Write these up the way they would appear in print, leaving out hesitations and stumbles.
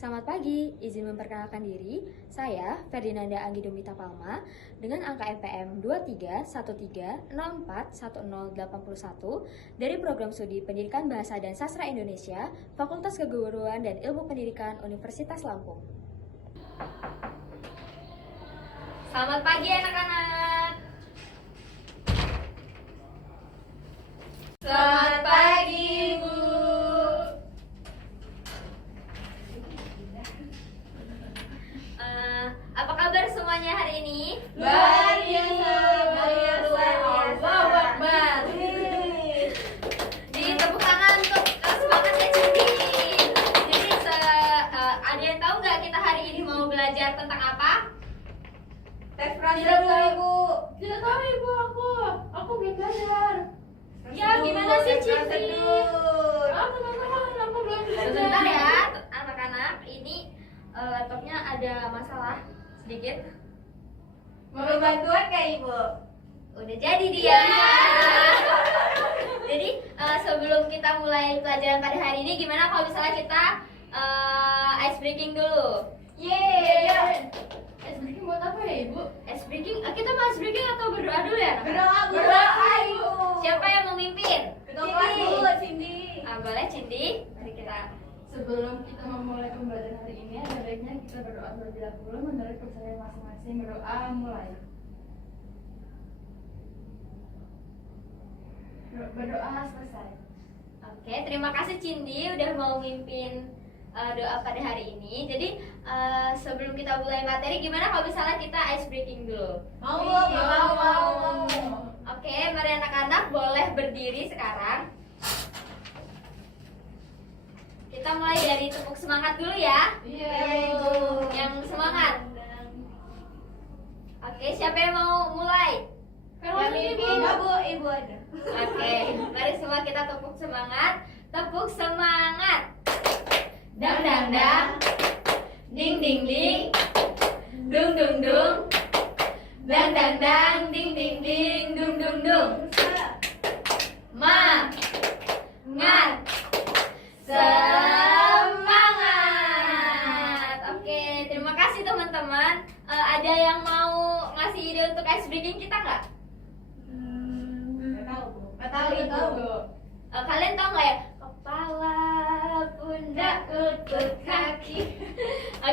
Selamat pagi, izin memperkenalkan diri. Saya Ferdinanda Anggidumita Palma dengan angka NPM 2313041081 dari Program Studi Pendidikan Bahasa dan Sastra Indonesia, Fakultas Keguruan dan Ilmu Pendidikan Universitas Lampung. Selamat pagi anak-anak. Selamat pagi, Bu. Apa kabar semuanya hari ini? Luar biasa, Allahu Akbar. Jadi tepuk tangan untuk semangatnya Cindy. Jadi ada yang tahu nggak kita hari ini mau belajar tentang apa? Tes prosedur, Bu. Tidak tahu ibu aku belum belajar. Ya gimana sih Cindy? Teman-teman aku belum belajar. Sebentar ya anak-anak, ini laptopnya ada masalah sedikit. Mau bantuan nggak, Ibu? Udah jadi dia. Jadi sebelum kita mulai pelajaran pada hari ini, gimana kalau misalnya kita ice breaking dulu? Yeay. Es breaking buat apa ya ibu? Ice breaking, kita mau ice breaking atau berdoa dulu ya? Berdoa, Ibu. Siapa yang mau mimpin? Ketua kelas dulu, Cindy. Boleh Cindy. Mari kita. Sebelum kita memulai pembelajaran hari ini, ada baiknya kita berdoa terlebih dahulu menurut kepercayaan masing-masing. Berdoa mulai. Berdoa selesai. Oke, terima kasih Cindy udah mau mimpin doa pada hari ini. Jadi sebelum kita mulai materi, gimana kalau misalnya kita ice breaking dulu? Mau. Oke, mari anak-anak boleh berdiri sekarang. Kita mulai dari tepuk semangat dulu ya. Iya, Ibu. Yang semangat. Oke, siapa yang mau mulai? Yang mimpin, Bu, Ibu aja. Oke, mari semua kita tepuk semangat. Tepuk semangat. Dang dang dang. Ding ding ding. Dung dung dung. Dang dang dang. Ding ding ding. Dung dung dung. Ngat. Semangat. Oke, terima kasih teman-teman. Ada yang mau ngasih ide untuk ice breaking kita nggak? Nggak tahu, Ibu. Kalian tahu nggak ya? Kepala, pundak, lutut, kaki.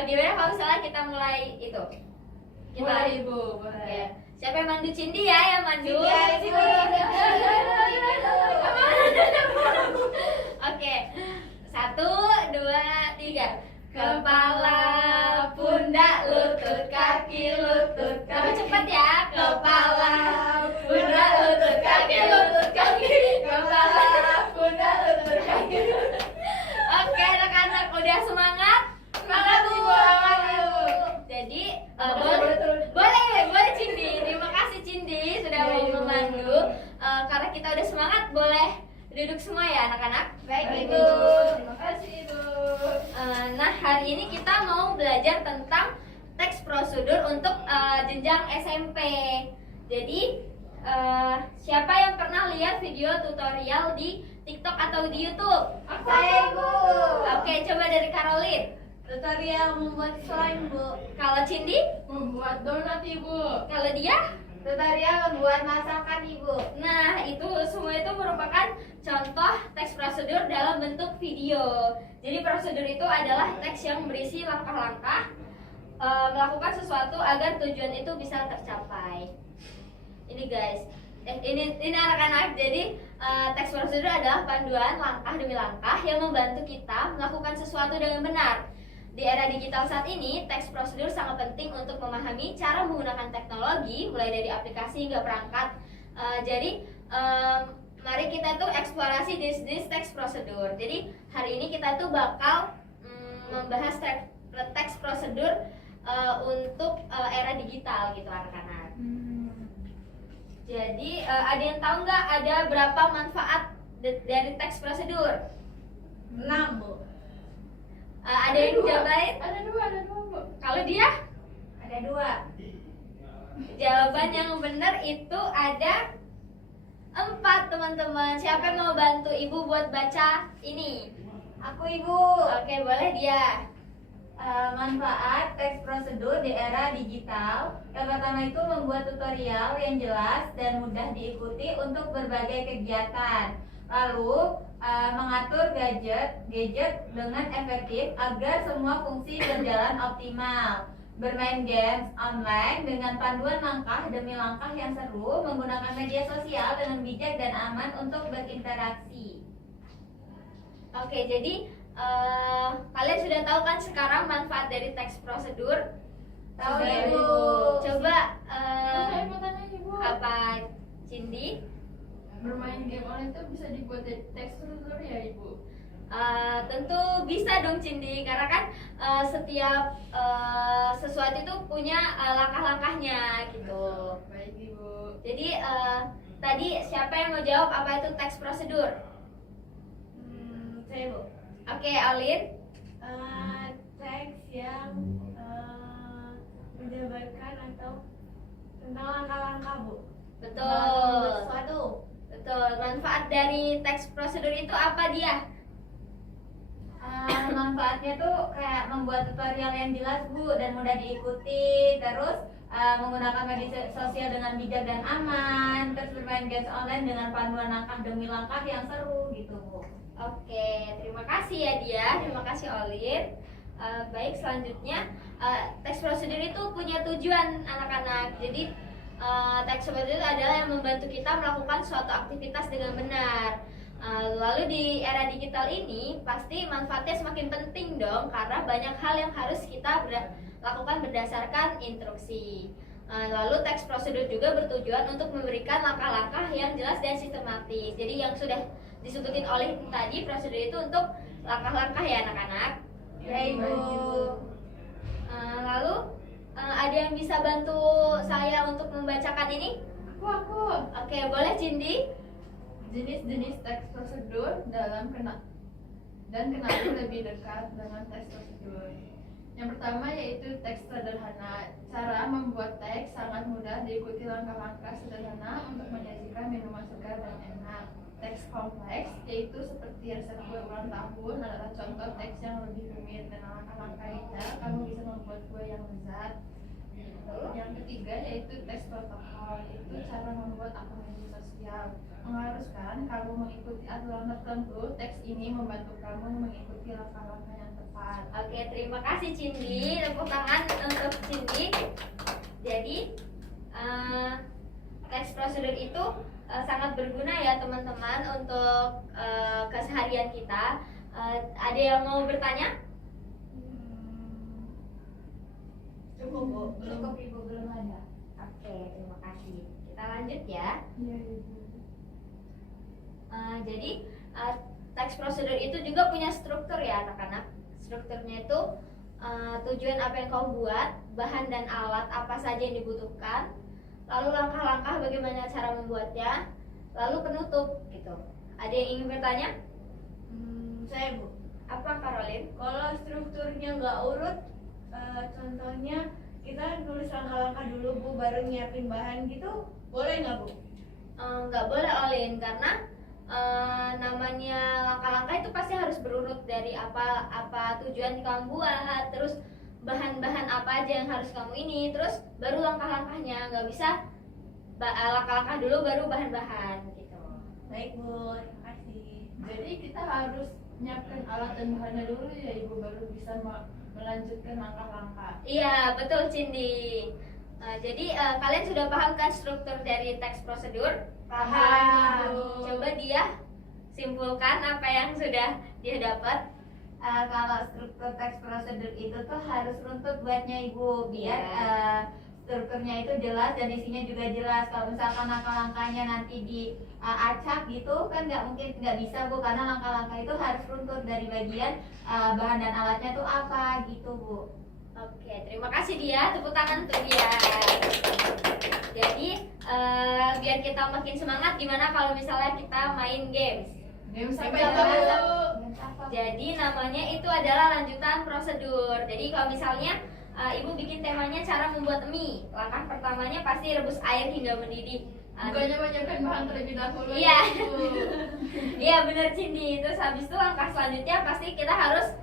Gimana kalau misalnya kita mulai itu? Mulai ibu. Oke. Siapa yang mandu Cindy ya? Yang mandu. Oke. 1, 2, 3. Kepala, pundak, lutut, kaki, lutut. Kamu cepat ya. Kepala, pundak, lutut, kaki, lutut, kaki. Kepala, pundak, lutut, kaki. Oke, anak-anak udah semangat? Semangat Bu. Jadi boleh Cindy. Terima kasih Cindy sudah mau memandu. Karena kita udah semangat, boleh duduk semua ya anak-anak. Baik, Ibu. Terima kasih ibu. Nah, hari ini kita mau belajar tentang teks prosedur untuk jenjang SMP. Jadi, siapa yang pernah lihat video tutorial di TikTok atau di YouTube? Saya, Ibu. Oke, coba dari Caroline. Tutorial membuat slime, Bu. Kalau Cindy? Membuat donat ibu. Kalau dia? Tutorial membuat masakan, Ibu. Nah, itu semua itu merupakan contoh teks prosedur dalam bentuk video. Jadi prosedur itu adalah teks yang berisi langkah-langkah melakukan sesuatu agar tujuan itu bisa tercapai. Ini guys, ini anak-anak. Jadi teks prosedur adalah panduan langkah demi langkah yang membantu kita melakukan sesuatu dengan benar. Di era digital saat ini, teks prosedur sangat penting untuk memahami cara menggunakan teknologi, mulai dari aplikasi hingga perangkat. Jadi, mari kita tuh eksplorasi jenis teks prosedur. Jadi, hari ini kita tuh bakal membahas teks prosedur untuk era digital gitu anak-anak. Jadi, ada yang tahu nggak ada berapa manfaat dari teks prosedur? 6, Bu. Ada yang jawabannya? Ada dua bu. Kalau dia? Ada 2. Jawaban yang benar itu ada 4 teman-teman. Siapa yang mau bantu ibu buat baca ini? Aku, Ibu. Oke, boleh dia. Manfaat teks prosedur di era digital. Yang pertama itu membuat tutorial yang jelas dan mudah diikuti untuk berbagai kegiatan. Lalu mengatur gadget dengan efektif agar semua fungsi berjalan optimal. Bermain games online dengan panduan langkah demi langkah yang seru, menggunakan media sosial dengan bijak dan aman untuk berinteraksi. Oke, jadi kalian sudah tahu kan sekarang manfaat dari teks prosedur? Tahu Sudah, Ibu. Coba Saya mau tanya Ibu. apa, Cindy? Bermain game online itu bisa dibuat dari teks prosedur ya Ibu? Tentu bisa dong Cindy, karena kan setiap sesuatu itu punya langkah-langkahnya gitu. Baik Ibu. Jadi tadi siapa yang mau jawab apa itu teks prosedur? Saya Bu. Oke, Alin. Teks yang menjabarkan atau tentang langkah-langkah Bu. Betul. Sesuatu. Betul. Manfaat dari teks prosedur itu apa dia? Manfaatnya tuh kayak membuat tutorial yang jelas Bu dan mudah diikuti, terus menggunakan media sosial dengan bijak dan aman, terus bermain games online dengan panduan langkah demi langkah yang seru gitu Bu. Oke, terima kasih ya Dia. Terima kasih Olin. Baik, selanjutnya teks prosedur itu punya tujuan anak-anak. Jadi teks prosedur itu adalah yang membantu kita melakukan suatu aktivitas dengan benar. Lalu di era digital ini pasti manfaatnya semakin penting dong, karena banyak hal yang harus kita lakukan berdasarkan instruksi. Lalu teks prosedur juga bertujuan untuk memberikan langkah-langkah yang jelas dan sistematis. Jadi yang sudah disebutin oleh tadi, prosedur itu untuk langkah-langkah ya anak-anak. Ya Ibu. Lalu ada yang bisa bantu saya untuk membacakan ini? Aku. Oke, boleh Cindy? Jenis-jenis teks prosedur dalam kenali lebih dekat dengan teks prosedur. Yang pertama yaitu teks sederhana. Cara membuat teks sangat mudah, diikuti langkah-langkah sederhana untuk menyajikan minuman segar dan enak. Teks kompleks yaitu seperti resep kue ulang tahun adalah contoh teks yang lebih rumit, dan langkah-langkahnya kamu bisa membuat kue yang lezat. Yang ketiga yaitu teks protokol, yaitu cara membuat akun media sosial. Mengharuskan kamu mengikuti aturan tertentu. Teks ini membantu kamu mengikuti langkah-langkah yang tepat. Oke, terima kasih Cindy. Tepuk tangan untuk Cindy. Jadi teks prosedur itu sangat berguna ya teman-teman untuk keseharian kita. Ada yang mau bertanya? Cukup Bu. Cukup Ibu, belum ada. Oke, terima kasih. Kita lanjut ya. Iya Ibu. Jadi teks prosedur itu juga punya struktur ya anak-anak. Strukturnya itu tujuan apa yang kau buat, bahan dan alat apa saja yang dibutuhkan, lalu langkah-langkah bagaimana cara membuatnya, lalu penutup gitu. Ada yang ingin bertanya? Saya Bu. Apa Caroline? Kalau strukturnya nggak urut, contohnya kita nulis langkah-langkah dulu Bu, baru nyiapin bahan gitu, boleh nggak Bu? Nggak boleh Olin, karena namanya langkah-langkah itu pasti harus berurut dari apa tujuan kamu buat, terus bahan-bahan apa aja yang harus kamu ini, terus baru langkah-langkahnya. Nggak bisa langkah-langkah dulu baru bahan-bahan gitu. Baik Bu, terima kasih. Jadi kita harus nyiapkan alat dan bahannya dulu ya Ibu, baru bisa melanjutkan langkah-langkah. Iya, betul Cindy. Jadi kalian sudah paham kan struktur dari teks prosedur? Paham. Coba dia simpulkan apa yang sudah dia dapat. Kalau struktur teks prosedur itu tuh harus runtut buatnya Ibu, biar strukturnya itu jelas dan isinya juga jelas. Kalau misalkan langkah-langkahnya nanti diacak gitu kan nggak bisa Bu, karena langkah-langkah itu harus runtut dari bagian bahan dan alatnya tuh apa gitu Bu. Oke, terima kasih dia. Tepuk tangan untuk dia. Jadi biar kita makin semangat, gimana kalau misalnya kita main games? Game Sampai sampai apa? tahu. Jadi namanya itu adalah lanjutan prosedur. Jadi kalau misalnya ibu bikin temanya cara membuat mie, langkah pertamanya pasti rebus air hingga mendidih. Bukannya menyiapkan bahan terlebih dahulu. Iya. Ibu. Iya benar Cindy. Terus habis itu langkah selanjutnya pasti kita harus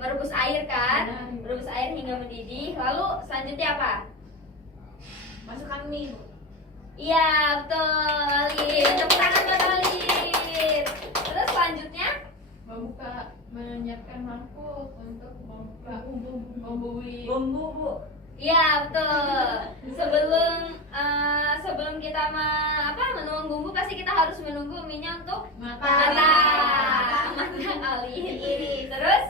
merebus air kan, Benar. merebus air hingga mendidih. Lalu selanjutnya apa? Masukkan mie, Bu. Iya betul, Alir. Tepuk tangan buat Alir. Terus selanjutnya Menyiapkan mangkuk untuk membuka membumbui. Bumbu, Bu. iya betul. Sebelum kita menuang bumbu, pasti kita harus menunggu minyak untuk Matang. matang Alir. Terus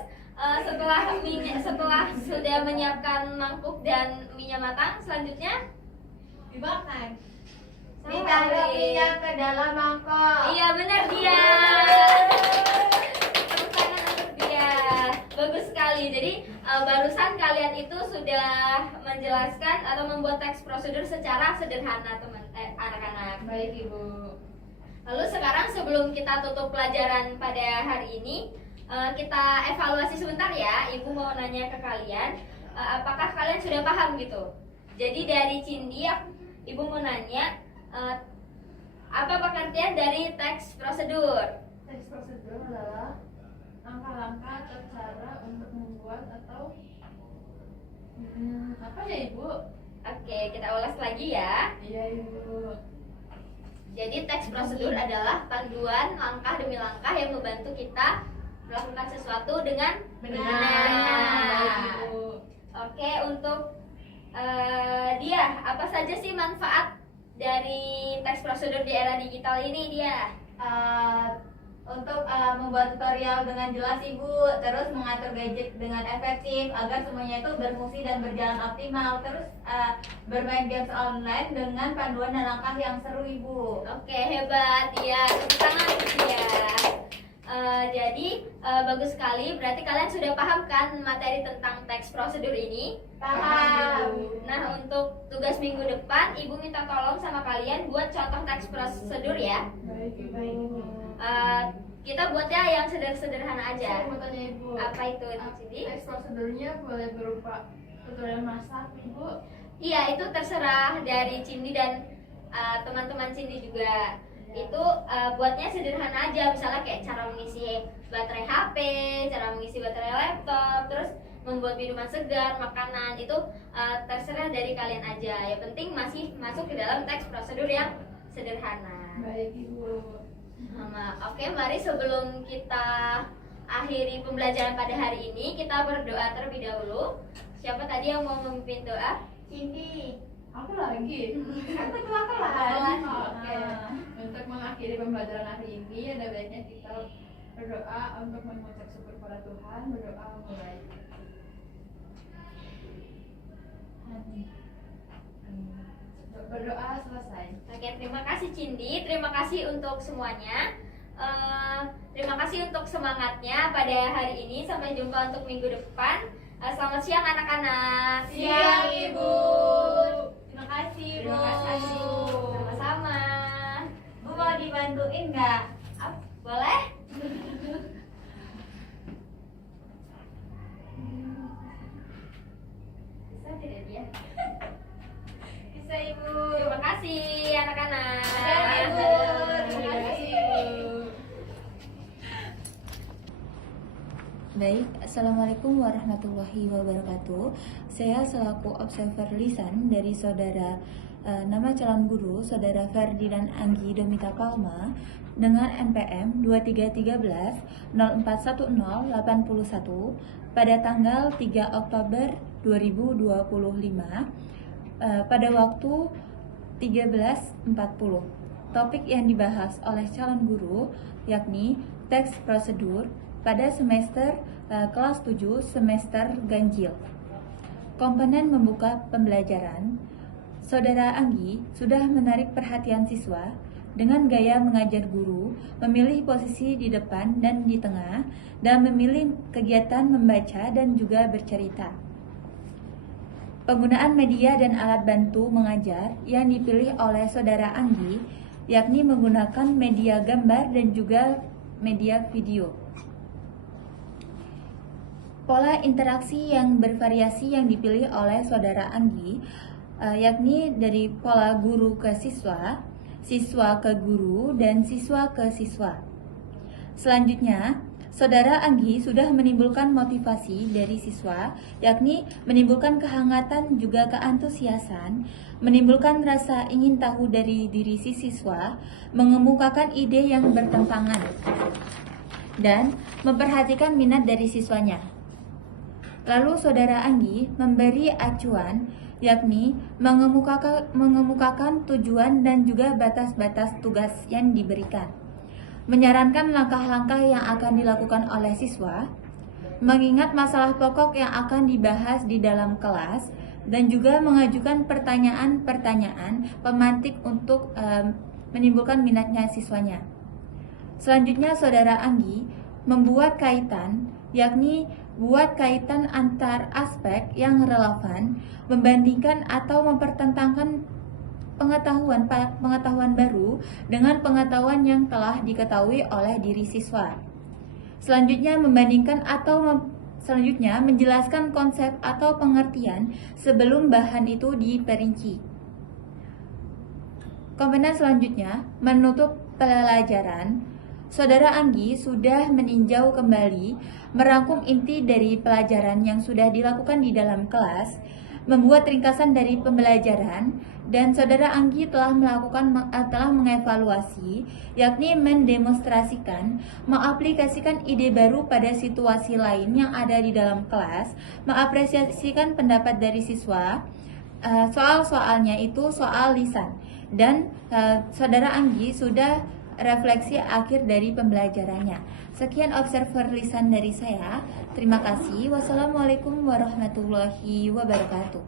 setelah sudah menyiapkan mangkuk dan minyak matang, selanjutnya Dibakar. Ditaruh minyak ke dalam mangkok. iya benar dia. Tepuk tangan untuk dia. Bagus sekali. Jadi barusan kalian itu sudah menjelaskan atau membuat teks prosedur secara sederhana anak-anak. Baik, Ibu. Lalu sekarang sebelum kita tutup pelajaran pada hari ini, kita evaluasi sebentar ya. Ibu mau nanya ke kalian, apakah kalian sudah paham gitu? Jadi dari Cindy, Ibu mau nanya, apa pengertian dari teks prosedur? Teks prosedur adalah langkah-langkah atau cara untuk membuat atau apa ya, Ibu? Oke, kita ulas lagi ya. Iya, Ibu. Jadi teks prosedur adalah panduan langkah demi langkah yang membantu kita melakukan sesuatu dengan Benar. Baik, Ibu. Oke, untuk dia, apa saja sih manfaat dari teks prosedur di era digital ini dia? Untuk membuat tutorial dengan jelas, Ibu, terus mengatur gadget dengan efektif agar semuanya itu berfungsi dan berjalan optimal, terus bermain games online dengan panduan dan langkah yang seru, Ibu. Oke, hebat dia. Tepuk tangan untuk dia. Jadi bagus sekali. Berarti kalian sudah paham kan materi tentang teks prosedur ini? Paham. Nah, untuk tugas minggu depan, Ibu minta tolong sama kalian buat contoh teks prosedur ya. Baik, Ibu. Kita buatnya yang sederhana aja. Saya mau tanya, Ibu. Apa itu, Cindy? Teks prosedurnya boleh berupa tutorial masak, Ibu? Iya, itu terserah dari Cindy dan teman-teman Cindy juga. Itu buatnya sederhana aja, misalnya kayak cara mengisi baterai HP, cara mengisi baterai laptop, terus membuat minuman segar, makanan, itu terserah dari kalian aja. Yang penting masih masuk ke dalam teks prosedur yang sederhana. Baik, Ibu. Oke, mari sebelum kita akhiri pembelajaran pada hari ini, kita berdoa terlebih dahulu. Siapa tadi yang mau memimpin doa? Cindy, Aku lagi. kan ketua kelas. Oke. Untuk mengakhiri pembelajaran hari ini, ada baiknya kita berdoa untuk mengucap syukur pada Tuhan. Berdoa mulai. Berdoa selesai. Oke, terima kasih Cindy, terima kasih untuk semuanya. Terima kasih untuk semangatnya pada hari ini. Sampai jumpa untuk minggu depan. Selamat siang anak-anak. Siang, Ibu. Terima kasih, Bu. Terima kasih. Sama-sama. Bu, mau dibantuin nggak? Boleh? Bisa tidak dia? Bisa, Ibu. Terima kasih anak-anak. Dadah, Ibu. Terima kasih. Baik, Assalamualaikum warahmatullahi wabarakatuh. Saya selaku observer lisan dari saudara nama calon guru saudara Ferdinand Anggi Domita Palma dengan NPM 2313 041081 pada tanggal 3 Oktober 2025 pada waktu 13.40. Topik yang dibahas oleh calon guru yakni teks prosedur pada semester kelas 7 semester ganjil. Komponen membuka pembelajaran. Saudara Anggi sudah menarik perhatian siswa dengan gaya mengajar guru, memilih posisi di depan dan di tengah, dan memilih kegiatan membaca dan juga bercerita. Penggunaan media dan alat bantu mengajar yang dipilih oleh saudara Anggi yakni menggunakan media gambar dan juga media video. Pola interaksi yang bervariasi yang dipilih oleh saudara Anggi yakni dari pola guru ke siswa, siswa ke guru, dan siswa ke siswa. Selanjutnya, Saudara Anggi sudah menimbulkan motivasi dari siswa, yakni menimbulkan kehangatan juga keantusiasan, menimbulkan rasa ingin tahu dari diri si siswa, mengemukakan ide yang bertentangan, dan memperhatikan minat dari siswanya. Lalu Saudara Anggi memberi acuan, yakni mengemukakan tujuan dan juga batas-batas tugas yang diberikan, menyarankan langkah-langkah yang akan dilakukan oleh siswa, mengingat masalah pokok yang akan dibahas di dalam kelas, dan juga mengajukan pertanyaan-pertanyaan pemantik untuk menimbulkan minatnya siswanya. Selanjutnya Saudara Anggi membuat kaitan, yakni buat kaitan antar aspek yang relevan, membandingkan atau mempertentangkan pengetahuan baru dengan pengetahuan yang telah diketahui oleh diri siswa. Selanjutnya menjelaskan konsep atau pengertian sebelum bahan itu diperinci. Komponen selanjutnya menutup pelajaran. Saudara Anggi sudah meninjau kembali, merangkum inti dari pelajaran yang sudah dilakukan di dalam kelas, membuat ringkasan dari pembelajaran, dan Saudara Anggi telah mengevaluasi, yakni mendemonstrasikan, mengaplikasikan ide baru pada situasi lain yang ada di dalam kelas, mengapresiasikan pendapat dari siswa. Soal-soalnya itu soal lisan, dan Saudara Anggi sudah refleksi akhir dari pembelajarannya. Sekian observer lisan dari saya. Terima kasih. Wassalamualaikum warahmatullahi wabarakatuh.